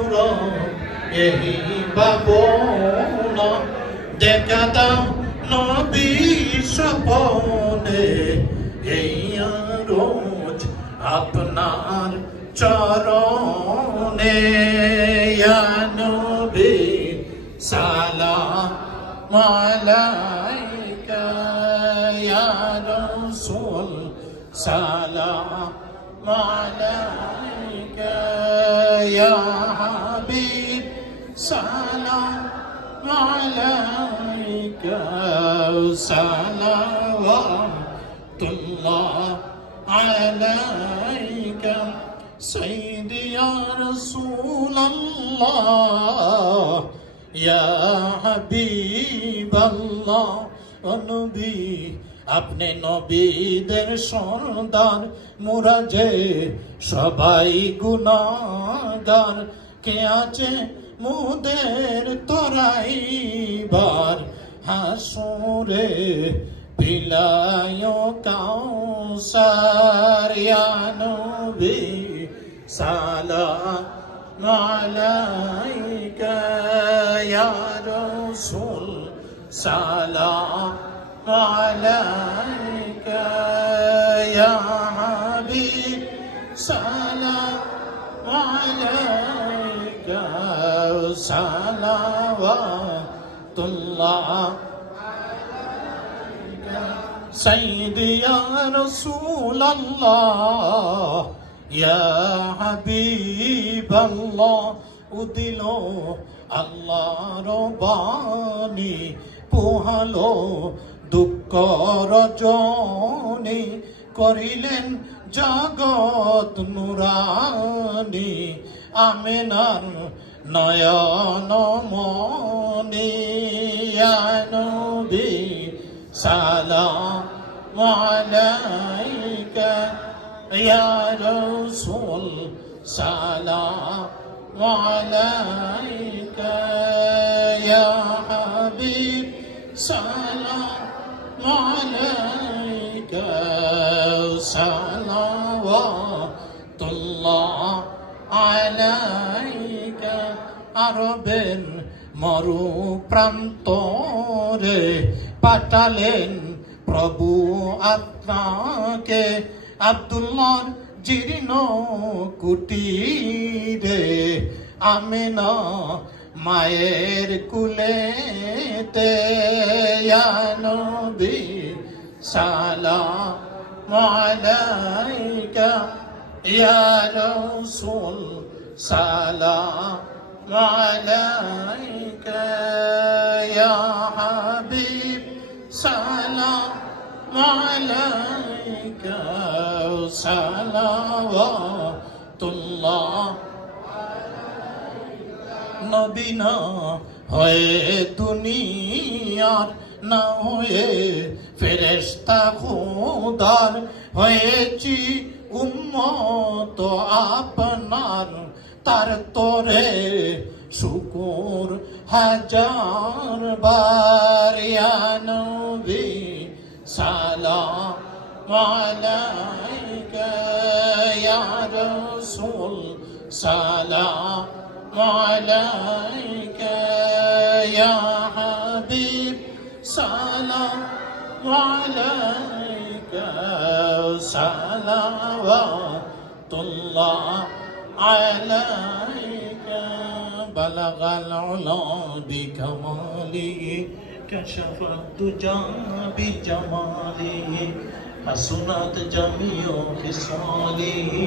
सूरत यही भावना देखा दाओ नबी सपने এই রোজ আপনার চরণে ইয়া নবী সালাম আলাইকা ইয়া রাসূল সালাম আলাইকা ইয়া হাবিব সালাম আলাইকা সালাওয়াতুল্লাহ আলাইকা সাইয়্যিদি ইয়া রাসূলুল্লাহ ইয়া হাবিবাল্লাহ ও নবী আপনি নবীদের সরদার মোরা যে সবাই গুনাহগার কে আছে মুদের তরাইবার হাসুরে পিলায় কাউসার ইয়া নবী সালাম আলাইকা ইয়া রাসূল সালাম আলাইকা ইয়া হাবিব সালাম আলাইকা সালাওয়াতুল্লাহ সাইয়্যিদি ইয়া রাসূলুল্লাহ ইয়া হাবিবাল্লাহ উদিল আল্লাহর বাণী পোহালো দুঃখ রজনী করিলেন জগৎ নুরানি আমেনার নয়ন মনি ইয়া নবী সালাম আলাইকা ইয়া রাসূল সালাম আলাইকা ইয়া হাবিব সালাম আলাইকা সালাওয়াতুল্লাহ আলাইকা আরবের মরু প্রান্তরে পাঠালেন প্রভু আপনাকে আব্দুল্লাহর জীর্ণ কুটিরে আমেনা মায়ের কুলেতে ইয়া নবী সালাম আলাইকা ইয়া রাসূল সালাম আলাইকা ইয়া হাবিব সালাম আলাইকা সালাওয়াতুল্লাহ নবী না হয়ে দুনিয়ার না হয়ে ফেরেশতা খোদার হয়েছি উম্মত আপনার তার তরে শুকুর হাজার বার ইয়া নবী সালাম আলাইকা ইয়া রাসূল সালাম আলাইকা ইয়া হাবিব সালাম আলাইকা সালাওয়াতুল্লাহ আলাইকা বালাগাল উলা বিকামালিহি কাশাফাত দুজা বিজামালিহি হাসুনাত জামিউ খিসালিহি